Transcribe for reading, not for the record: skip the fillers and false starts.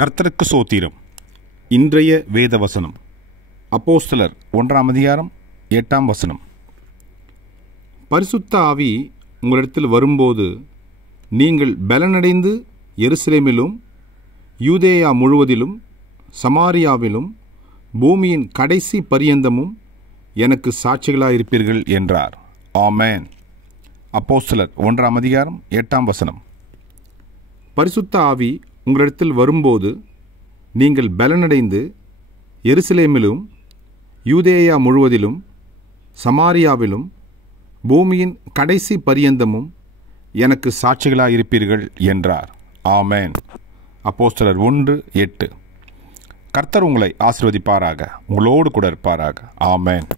கர்த்தருக்கு ஸ்தோத்திரம். இன்றைய வேத வசனம் அப்போஸ்தலர் 1:8. பரிசுத்த ஆவி உங்களிடத்தில் வரும்போது நீங்கள் பலனடைந்து எருசலேமிலும் யூதேயா முழுவதிலும் சமாரியாவிலும் பூமியின் கடைசி பரியந்தமும் எனக்கு சாட்சிகளாயிருப்பீர்கள் என்றார். ஆமென். அப்போஸ்தலர் 1:8. பரிசுத்த ஆவி உங்களிடத்தில் வரும்போது நீங்கள் பலனடைந்து எருசலேமிலும் யூதேயா முழுவதிலும் சமாரியாவிலும் பூமியின் கடைசி பரியந்தமும் எனக்கு சாட்சிகளாயிருப்பீர்கள் என்றார். ஆமென். அப்போஸ்தலர் 1:8. கர்த்தர் உங்களை ஆசீர்வதிப்பாராக, உங்களோடு கூட இருப்பாராக. ஆமென்.